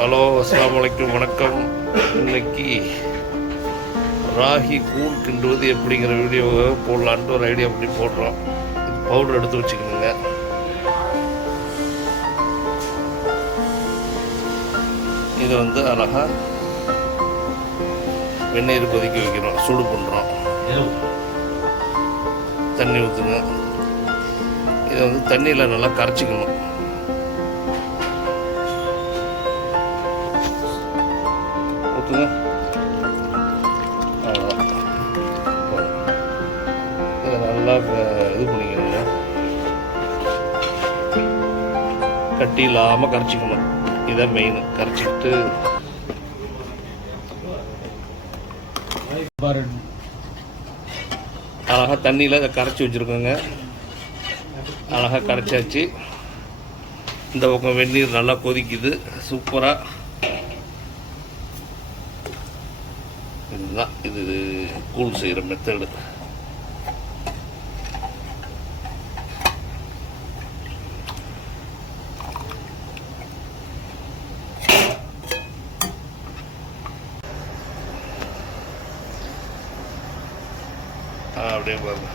Hello அஸ்ஸலாமு அலைக்கும் வணக்கம். இன்னைக்கு ராகி கூழ் கிண்டுவது எப்படிங்கிற வீடியோவை போடலான்ட்டு ஒரு ஐடியா பண்ணி போடுறோம். பவுடர் எடுத்து வச்சுக்கணுங்க. இதை வந்து அழகா வெந்நீர் கொதிக்க வைக்கிறோம் சூடு பண்ணுறோம் தண்ணி ஊற்றுங்க இதை வந்து தண்ணியில் நல்லா கரைச்சிக்கணும். ஊற்றுங்க இதை நல்லா இது பண்ணிக்கணுங்க கட்டி இல்லாமல் கரைச்சிக்கணும். இதான் மெயின் கரைச்சிக்கிட்டு. அழகாக தண்ணியில் இதை கரைச்சி வச்சுருக்கோங்க. அழகாக கரைச்சாச்சு. இந்த பக்கம் வெந்நீர் நல்லா கொதிக்குது. சூப்பராக இதுதான் இது? கூழ் செய்கிற மெத்தடு. அப்படியே பாருங்க.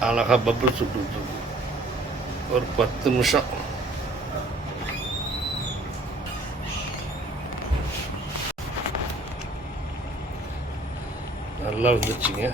அழகாக பப்பிள் சுட்டுட்டு ஒரு பத்து நிமிஷம். நல்லா வந்துருச்சுங்க